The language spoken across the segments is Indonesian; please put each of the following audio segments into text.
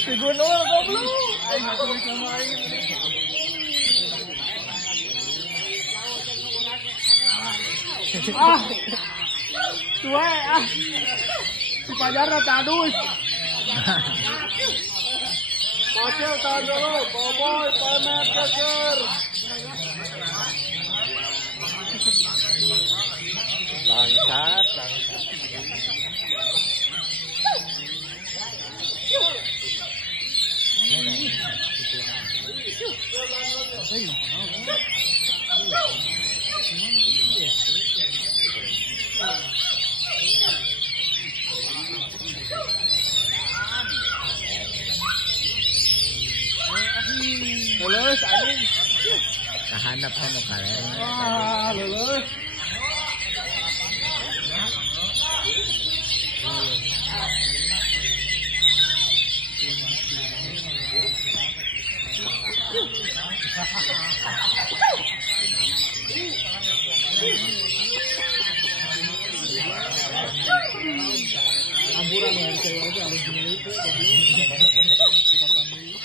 Si Gunul goblok. Aing ngaturin sama aing. Tuai si Pajarna tadus. Pacel tahan dulu, boboy, pamer keker. Bangsat. Lulus anjing. Nahanap ka no kalian. Wah, lulus. Amburan ya saya aja harus itu. Kita panggil.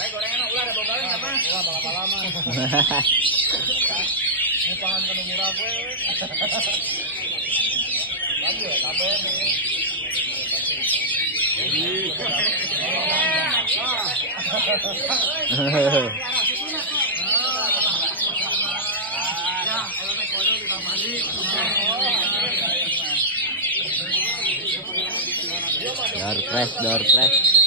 Baik gorengan ulah ada bogalin apa? Ulah bala-bala mah. Ngupahan kana murah gue. Lagi ya kabeh. Door press.